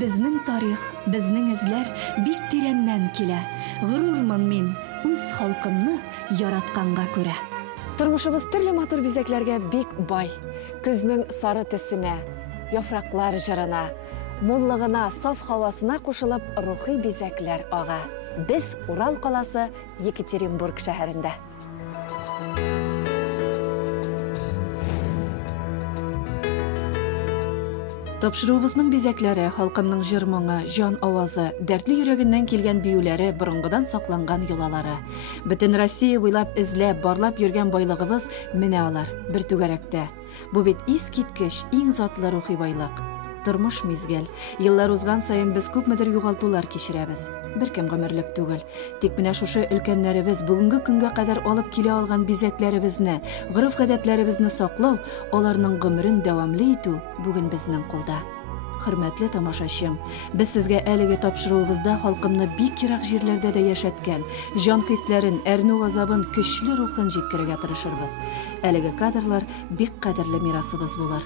Безнең тарих, безнең эзләр бик тирәннән килә. Горур мин үз халкымны яратканга күрә. Тормышыбыз төрле матур бизәкләргә бик бай. Көзнең сары төсенә, яфраклар җырына, муллыгына, саф һавасына кушылып рухи бизәкләр ага. Без Урал каласы Екатеринбург шәһәрендә. Тапшыруыбызның бизәкләре, халкымның җыр-моңы, җан авазы, дәртле йөрәгеннән килгән биюләре, борынгыдан сакланган йолалары. Бөтен Россия буйлап эзләп, барлап йөргән байлыгыбыз менә алар, бер түгәрәктә. Бу бит искиткеч, иң затлы рухи байлык. Тормыш мизгел. Еллар узган сайын без күпмедер югалтулар кичерәбез. Беркем гомерлек түгел. Тик менә шушы өлкәннәребез бүгенге көнгә кадәр алып килә алган бизәкләребезне, гореф-гадәтләребезне саклау, аларның гомерен дәвамлы итү бүген безнең кулда. Хөрмәтле тамашачым, без сезгә әлеге тапшыруыбызда халкымны бик ерак җирләрдә дә яшәткән, җан хисләрен, әрнү азабын, көчле рухын җиткерергә тырышырбыз. Әлеге кадрлар бик кадерле мирасыбыз булыр.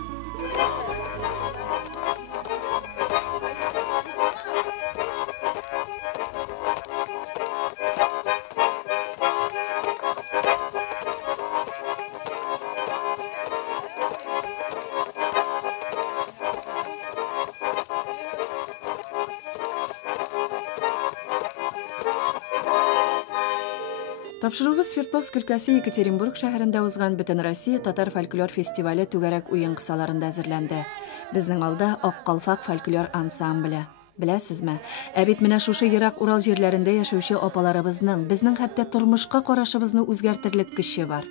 Тапшыруыбыз Свердловск өлкәсе Екатеринбург шәһәрендә узган Бөтен Россия татар фольклор фестивале түгәрәк уен кысаларында әзерләнде. Безнең алда Ак калфак фольклор ансамбле. Беләсезме? Ә бит менә шушы ерак Урал җирләрендә яшәүче апаларыбызның, безнең хәтта тормышка карашыбызны үзгәртерлек көче бар.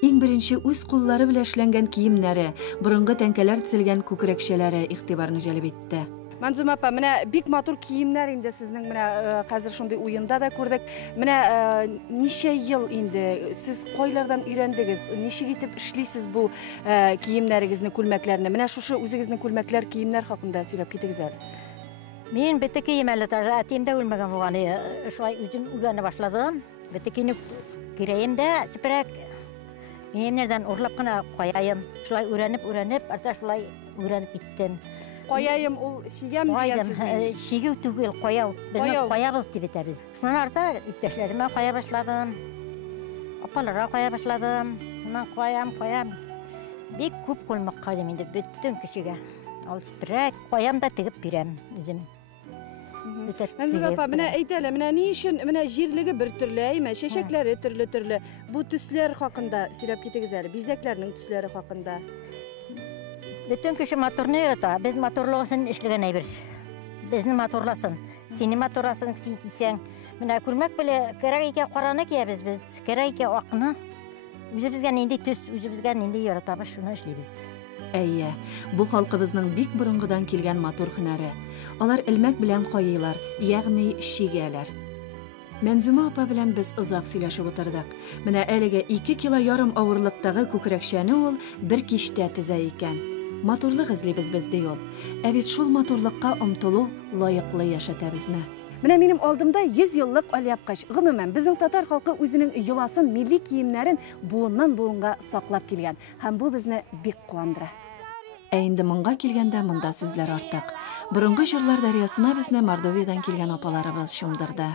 Иң беренче үз куллары белән эшләнгән киемнәре, борынгы тәңкәләр тезелгән күкрәкчәләре игътибарны җәлеп итте. Манзума апа, менә бик матур киемнәр инде сезнең менә хәзер шундый уенда да күрдек. Менә ничә ел инде сез кайлардан өйрәндегез? Ничек итеп эшлисез бу киемнәрегезне, күлмәкләрне? Менә шушы үзегезнең күлмәкләр, киемнәр хакында сөйләп китегез әле. Мин бите кием әле әтиемдә үлмәгән булган. Шулай үзем уйлана башладым. Бите киенеп кирәем дә сепрәк. Киемнәрдән урлап кына куяем. Шулай үрәнеп, арта шулай үрәнеп иттем. Каяйым ул шигәм дигән сүз. Шигәү түгел, каяу. Без каябыз дип әйтәбез. Шуннан арта иптәшләремә кая башладым. Апаларга кая башладым. Мен каям. Бик күп күлмәк кайдым инде бөтен кешегә. Ал спрәк каям да тегеп бирәм үзем. Манзума апа, менә әйт әле, менә ни өчен менә җирлеге бер төрле, чәчәкләре төрле. Бу төсләр хакында сөйләп китегез әле, бизәкләрнең төсләре хакында. Bütün kişi motorunu yarata. Biz motorluğun işleyen bir. Bizim motorlasın. Seni motorlasın, sen kiysen. Mına külmek bile kerayke karanlık ya biz. Kerayke akını. Üzümüzden indi tös, üzümüzden indi yarata. Şunu işleyiz. Әйе, бу халкыбызның бик борынгыдан килгән матур һөнәре. Алар илмәк белән кайыйлар, ягъни шигәләр. Манзума апа белән без озак сөйләшеп утырдык. Менә әлегә 2,5 кило авырлыктагы күкрәкчәне ул бер кичтә тезә икән. Матурлык эзлибез без ди ул. Ә бит шул матурлыкка омтылу лаеклы яшәтә безне. Менә минем алдымда 100 еллык алъяпкыч. Гомумән, безнең татар халкы үзенең йоласын, милли киемнәрен буыннан буынга саклап килгән. Һәм бу безне бик куандыра. Ә инде монга килгәндә монда сүзләр артык. Борынгы җырлар дәрьясына безне Мордовиядан килгән апаларыбыз шумдырды.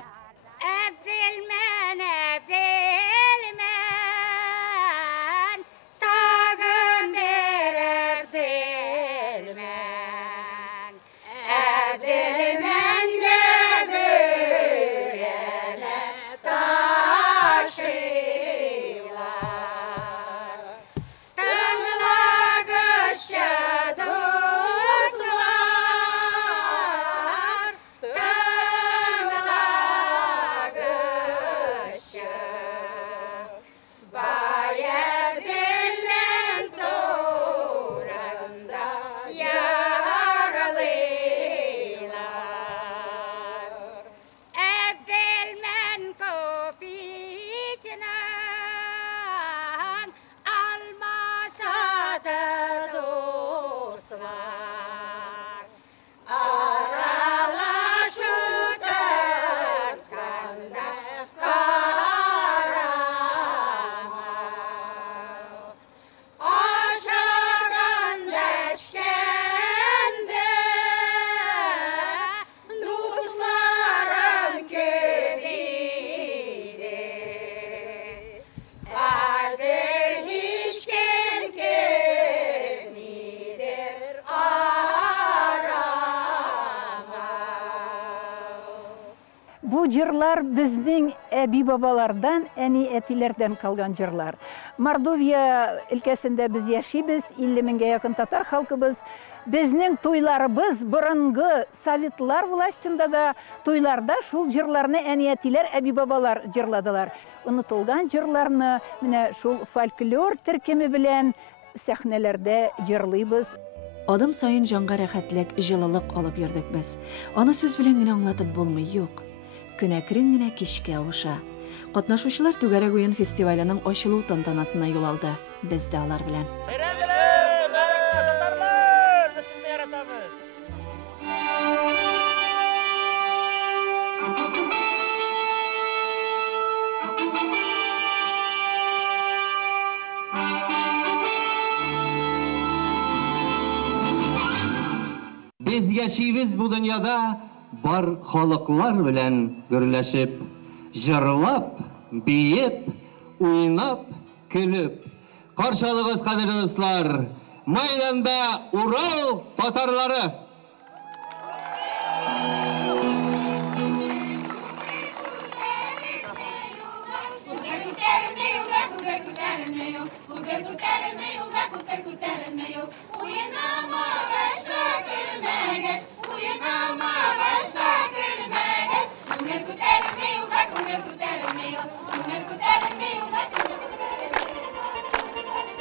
Бу җырлар безнең әби бабалардан, әни әтиләрдән калган җырлар. Мордовия өлкәсендә без яшибез, 50 меңгә якын татар халкыбыз. Безнең туйларыбыз борынгы советлар властында да туйларда шул җырларны әни әтиләр, әби бабалар җырладылар. Унытылган җырларны менә шул фольклор төркеме белән сәхнәләрдә җырлыйбыз. Адым сайын җанга рәхәтлек, җылылык алып йөрдек без. Аны сүз белән генә аңлатып булмый, юк. Көнәкрен генә кичкә авыша. Катнашучылар Түгәрәк уен фестиваленең ачылу тантанасына юл алды. Без дә алар белән. Biz яшибез бу дөньяда бар халыклар белән гөрләшеп, җырлап, биеп, уйнап, көлеп. Каршылыгыз кадерле дуслар, мәйданда Урал татарлары.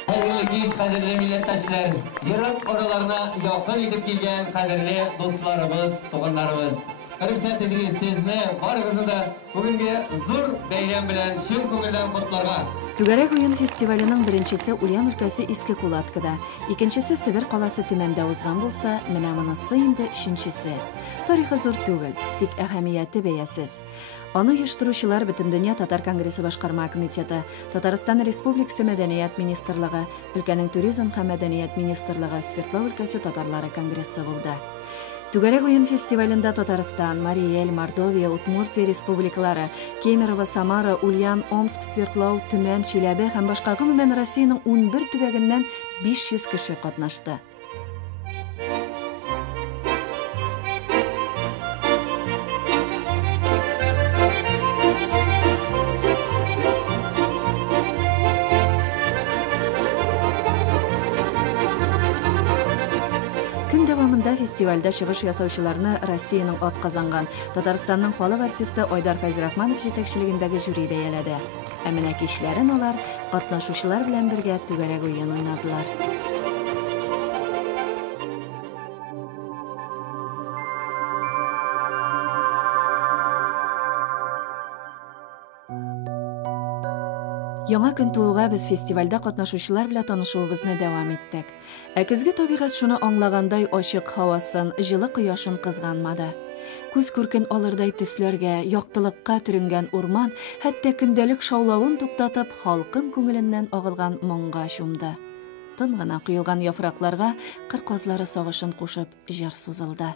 Кадерле кич, кадерле милләттәшләр, ерак араларына якын итеп килгән кадерле дусларыбыз, туганнарыбыз. Рөхсәт итегез сезне барыгызны да бүгенге зур бәйрәм белән чын күңелдән котларга. Түгәрәк уен фестиваленең беренчесе Ульян өлкәсе Иске Кулаткада, икенчесе Себер каласы Төмәндә узган булса, менә монысы инде өченчесе. Тарихы зур түгел, тик әһәмияте бәясез. Аны оештыручылар Бөтендөнья татар конгрессы башкарма комитеты, Татарстан Республикасы мәдәният министрлыгы, өлкәнең туризм һәм мәдәният министрлыгы, Свердлов өлкәсе татарлары конгрессы булды. Түгәрәк уен фестивалендә Татарстан, Марий Эл, Мордовия, Удмуртия республикалары, Кемерово, Самара, Ульян, Омск, Свердлов, Төмән, Чиләбе һәм башка гомумән Россиянең 11 төбәгеннән 500 кеше катнашты. Фестивальдә чыгыш ясаучыларны Россиянең атказанган Татарстанның халык артисты Айдар Фәйзрахманов җитәкчелегендәге жюри бәяләде. Ә менә кичләрен алар катнашучылар белән бергә Түгәрәк уен уйнадылар. Яңа көн тууга без фестивальдә катнашучылар белән танышуыбызны дәвам иттек. Ә көзге табигать шуны аңлагандай ачык һавасын, җылы кояшын кызганмады. Күз күркен алырдай төсләргә, яктылыкка төренгән урман, хәтта көндәлек шаулавын туктатып, халкым күңеленнән агылган моңга чумды. Тын гына куелган яфракларга кыр казлары сагышын кушып, җыр сузылды.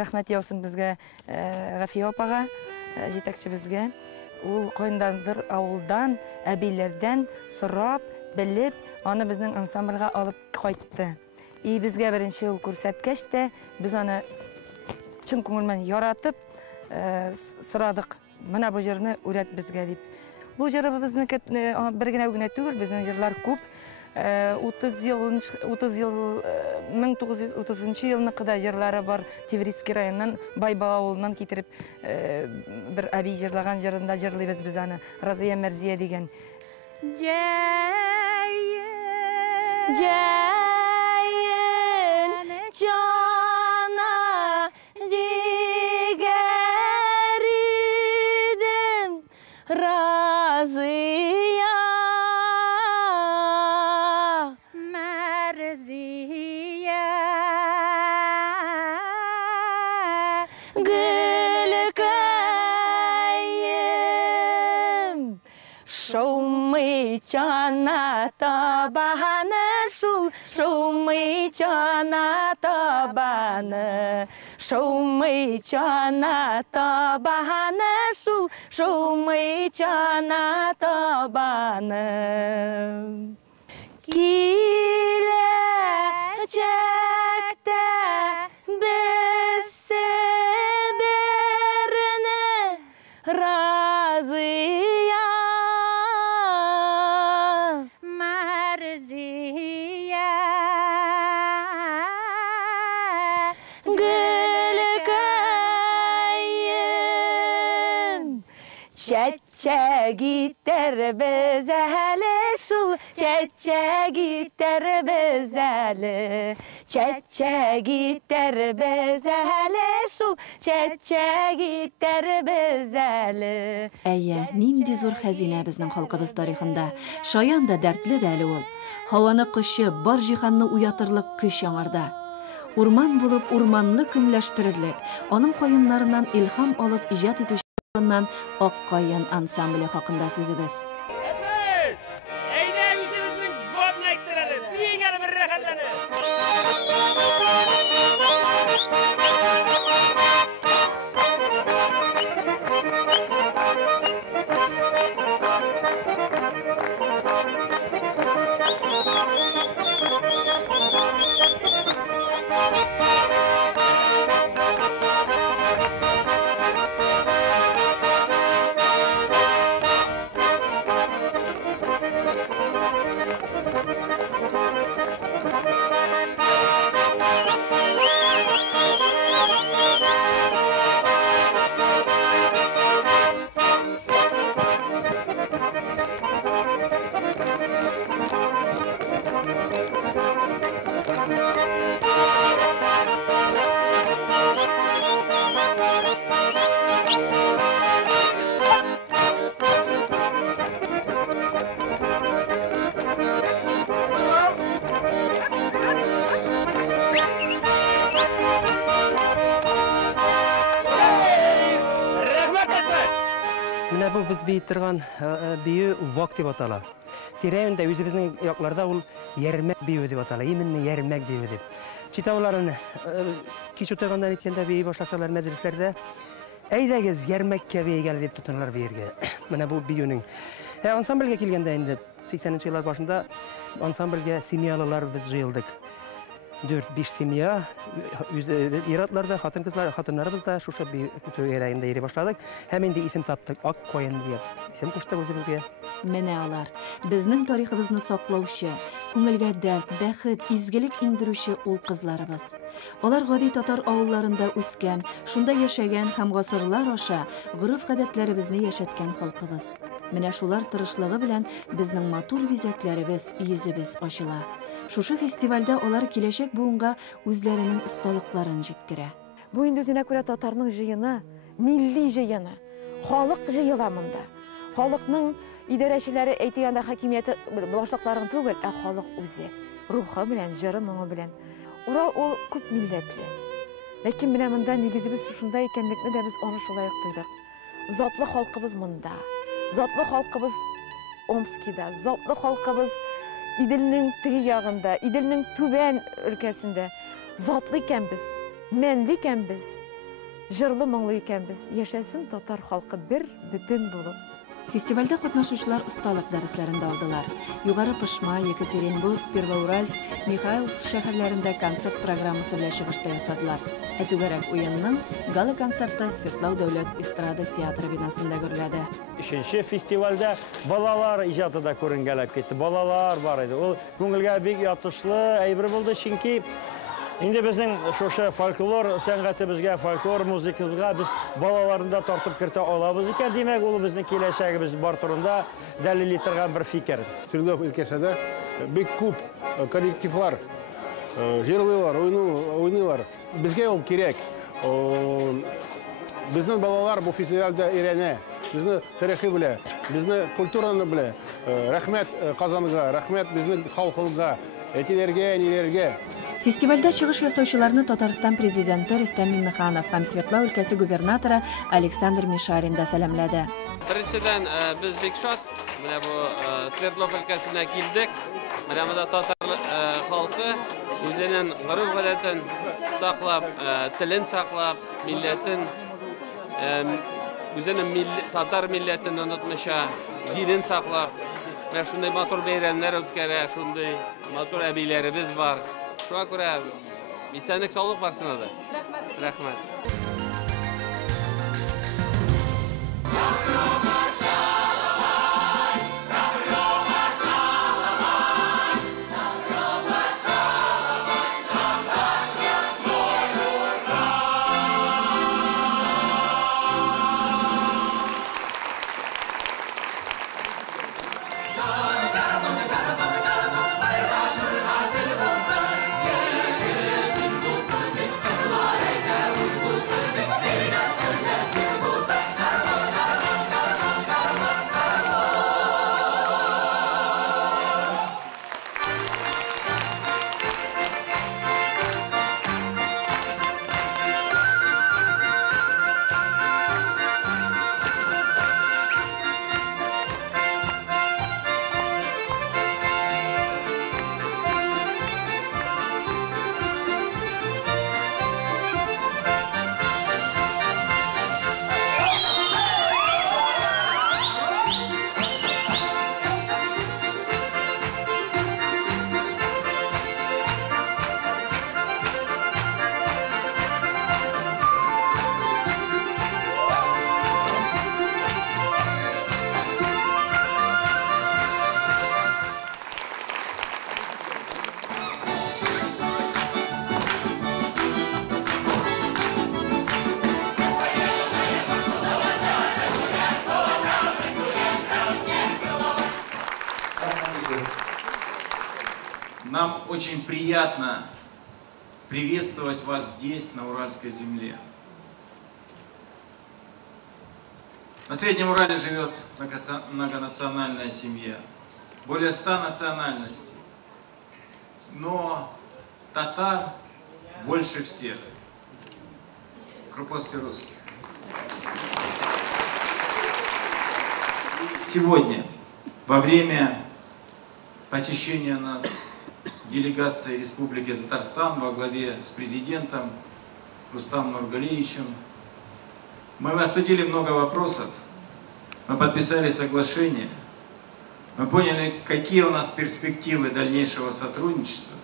рәхмәт яусын безгә Гафия апага, җитәкчебезгә. Ул кайындан бер авылдан, әбиләрдән сорап, белеп, аны безнең ансамбльгә алып кайтты. И безгә беренче ул күрсәткәч тә, без аны чын күңелмен яратып сорадык. Менә бу җырны үрәт безгә дип. Бу җырыбызны бер генә түгел, безнең җырлар күп. 1930 елныкы да җырлары бар. Теврийский районнан, Байбал авылыннан китереп бер әби җырлаган җырында җырлыйбыз без аны. Разия Мәрзия дигән. Җәйен җана дигәр идем, Разия Мәрзия Гөлкәем шаумый чана табаны шул, шаумый чана табаны, шаумый чана табаны шул, шаумый чана табаны. Киләчәктә без Себерне Разия Мәрзия Гөлкәем чәчәк итербез әле шул, чәчәк итербез әле, чәчәк итербез әле шул, чәчәк итербез әле. Әйе, нинди зур хәзинә безнең халкыбыз тарихында. Шаян да дәртле дә әле ул. Һаваны кошып, бар җиһанны уятырлык көч аңарда. Урман булып урманны көнләштерерлек, аның каеннарыннан илһам алып иҗат итүче Ак каен ансамбле хакында сүзебез. Әйдә, үзебезнең гомн әйттерәле. Бигәр бер рәхәтләне. Менә бу без бейт торган бию вак дип атала. Тирәендә үзебезнең якларда ул ярмәк бию дип атала. Именно ярмәк бию дип. Читауларын кич утыргандан иткәндә бии башласалар мәҗлесләрдә, әйдәгез ярмәккә биегәл дип тотынлар биергә. Менә бу биюнең. Ансамбльгә килгәндә инде 80нче еллар башында ансамбльгә семьялылар без җыелдык. 4-5 семья, иратларда, хатыннарыбыз да шушы күтәргәндә йөри башладык. Һәм инде исем таптык, Ак каен дип. Исем куштык үзебезгә. Менә алар, безнең тарихыбызны саклаучы, күңелгә дәрт, бәхет, изгелек иңдерүче ул кызларыбыз. Алар гади татар авылларында үскән, шунда яшәгән һәм гасырлар аша гореф-гадәтләребезне яшәткән халкыбыз. Менә шулар тырышлыгы белән безнең матур бизәкләребез, йөзебез ачыла. Шушы фестивальдә алар киләчәк буынга үзләренең осталыкларын җиткерә. Бу инде үзенә күрә татарның җыены, милли җыены. Халык җыела монда. Халыкның идарәчеләре әйтгәндә хакимияте башлыкларын түгел, ә халык үзе. Рухы белән, җыры моңы белән. Урал ул күп милләтле. Ләкин менә монда нигезебез шунда икәнлекне дә без аны шулай тойдык. Затлы халкыбыз монда. Затлы халкыбыз Омскида, затлы халкыбыз Иделнең теге ягында, Иделнең түбән өлкәсендә затлы икәнбез, мәнле икәнбез. жырлы моңлы икәнбез. Яшәсен татар халкы бер бүтән булып. Фестивальдә катнашучылар осталык дәресләрендә алдылар. Югары Пышма, Екатеринбург, Первоуральск, Михайловск шәһәрләрендә концерт программасы белән чыгышта ясадылар. Түгәрәк уенның гала концерты Свердлов дәүләт эстрада театры бинасында гөрләде. Үшенче фестивальдә балалар иҗаты да күренгәләп китте. Балалар бар иде. Ул күңелгә бик ятышлы әйбер булды, чөнки инде безнең шушы фольклор сәнгатебезгә, фольклор музыкабызга без балаларында тартып кертә алабыз икән. Димәк, ул безнең киләчәгебез бар турында дәлил итәргән бер фикер. Свердлов өлкәсендә бик күп коллективлар, җырлыйлар, уйныйлар. Безгә ул кирәк. Безнең балалар бу фестивальдә өйрәнә. Безне тарихи белә, безне культураны белә. Рәхмәт Казанга, рәхмәт безнең халкыга, әтиләргә, әниләргә. Фестивальдә чыгыш ясаучыларны Татарстан президенты Рөстәм Миңнеханов һәм Свердлов өлкәсе губернаторы Александр Мишарин да сәламләде. Беренчедән, без бик шат, менә бу Свердлов өлкәсенә килдек. Менә монда татар халкы үзенең гореф-гадәтен саклап, телен саклап, милләтен, үзенең татар милләтен онытмыйча, динен саклап, менә шундый матур бәйрәмнәр үткәрә, шундый матур әбиләребез бар. Шуңа күрә исәнлек, саулык барсына да. Рәхмәт. Нам очень приятно приветствовать вас здесь, на Уральской земле. На Среднем Урале живет многонациональная семья, более 100 национальностей, но татар больше всех. Крупости русских. Сегодня, во время посещения нас делегации Республики Татарстан во главе с президентом Рустамом Нургалиевичем, мы обсудили много вопросов, мы подписали соглашение, мы поняли, какие у нас перспективы дальнейшего сотрудничества,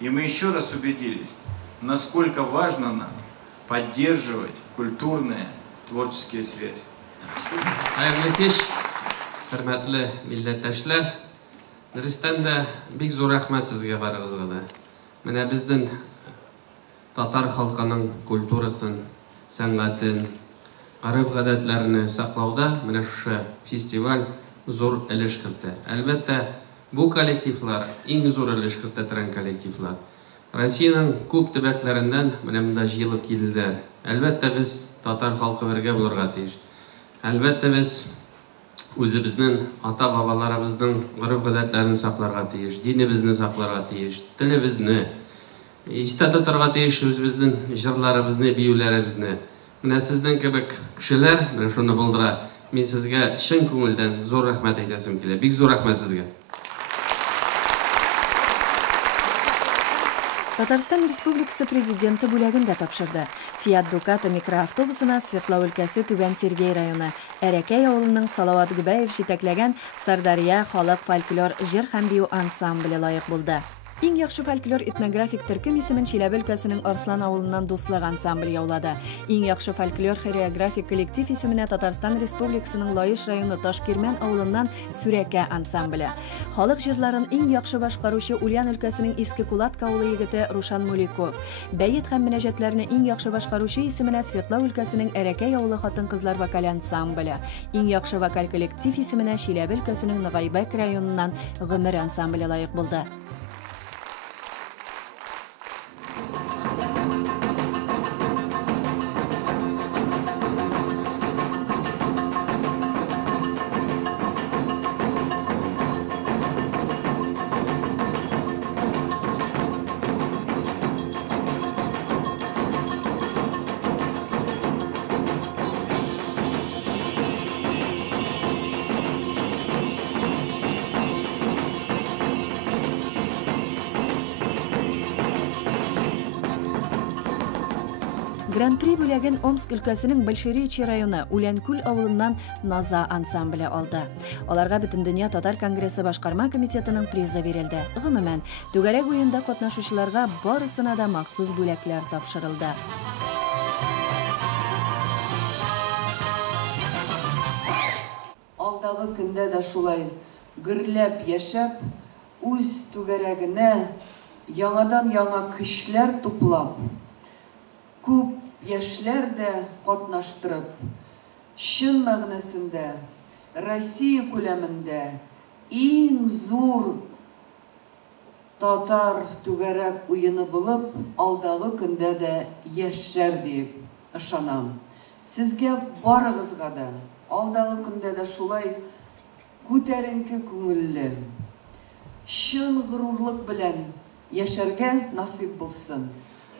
и мы еще раз убедились, насколько важно нам поддерживать культурные, творческие связи. Hörmətli millətdaşlar, Rüstəm də bik zor rəhmət sizə barığızğa da. Mənə bizdən tatar xalqının kulturaсын, sənğətin, qarif-qədətlərini saqlauda mənə şu festival zor əlиш kırdı. Əlbəttə, bu kollektivlar ən zor əlиш kırdı türən kollektivlar. Россиянең күп төбәкләреннән mənə монда җыелып килделәр. Əlbəttə, biz tatar xalqы бергә булырга тиеш. Əlbəttə, biz үзебезнең ата-бабаларыбызның гореф-гадәтләрен сакларга тиеш, динебезне сакларга тиеш, телебезне, истә тотарга тиеш үзебезнең җырларыбызны, биюләребезне. Менә сезнең кебек кешеләр менә шуны булдыра. Мин сезгә чын күңелдән зур рәхмәт әйтәсем килә. Бик зур рәхмәт сезгә. Татарстан Республикасы президенты бүләгендә тапшырды. Fiat Ducato микроавтобусына Свердлов өлкәсе Түбән Сергей районы Әрәкәй авылының Салават Гүбәев җитәкләгән Сардарья халык фольклор җыр һәм бию ансамбле лаек булды. Иң яхшы фольклор этнографик төркем исемен Чиләбе өлкәсенең Арслан авылыннан Дуслык ансамбле яулады. Иң яхшы фольклор хореографик коллектив исеменә Татарстан Республикасының Лаеш районы Ташкирмән авылыннан Сүрәкә ансамбле. Халык җырларын иң яхшы башкаручы Ульян өлкәсенең Иске Кулатка авылы егете Рушан Муликов. Бәет һәм мөнәҗәтләрне иң яхшы башкаручы исеменә Свердлов өлкәсенең Әрәкәй авылы хатын-кызлар вокаль ансамбле. Иң яхшы вокаль коллектив исеменә Чиләбе өлкәсенең Ныгайбәк районыннан Гомер ансамбле лаек булды. Гран-при бүләген Омск өлкәсенең Большеречье районы Үләнкүл авылыннан Наза ансамбле алды. Аларга Бөтендөнья татар конгрессы башкарма комитетының призы бирелде. Гомумән, түгәрәк уенда катнашучыларга барысына да махсус бүләкләр тапшырылды. Алдагы көндә дә шулай гөрләп яшәп, үз түгәрәгенә яңадан яңа көчләр туплап, күп яшьләр дә катнаштырып, чын мәгънәсендә Россия күләмендә иң зур татар түгәрәк уены булып, алдагы көндә дә яшәр дип ышанам. Сезгә барыгызга да алдагы көндә дә шулай күтәренке күңелле, чын горурлык белән яшәргә насип булсын.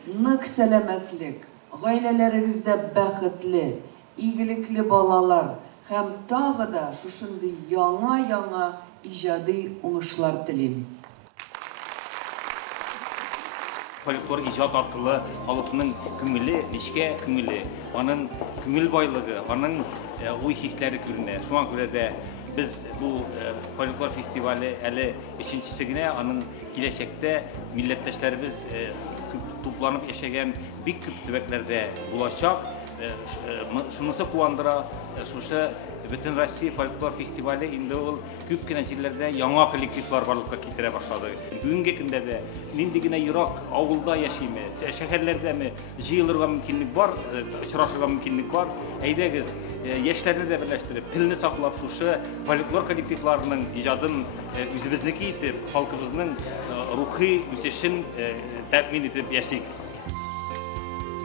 Нык сәламәтлек, гаиләләрегездә бәхетле, игелекле балалар һәм тагы да шушындый яңа иҗади уңышлар телим. Фольклор иҗат аркылы халыкның күңеле, нечкә күңеле, аның күңел байлыгы, аның уй хисләре күренә. Шуңа күрә дә biz bu folklor festivali әле üçüncüsü генә, аның киләчәктә милләттәшләребез тупlanıp яшәгән бик күп төбәкләрдә булачак. Шунысы куандыра, шушы Бөтен Россия фольклор фестивале инде ул күп кенә җирләрдә яңа коллективлар барлыкка китерә башлады. Бүгенге көндә дә нинди генә ерак авылда яшиме, шәһәрләрдәме җыелырга мөмкинлек бар, очрашырга мөмкинлек бар. Әйдәгез, яшьләрне дә берләштереп, телне саклап шушы фольклор коллективларының иҗадын үзебезнеке итеп, халкыбызның рухи үсешен тәэмин итеп яшик.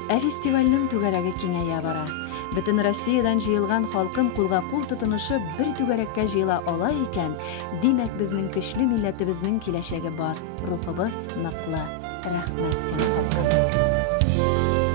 Фестивальнең түгәрәге киңәя бара. Бөтен Россиядан җыелган халкым кулга-кул тотынышып бер түгәрәккә җыела ала икән, димәк безнең көчле милләтебезнең киләчәге бар. Рухыбыз ныклы. Рәхмәт сиңа.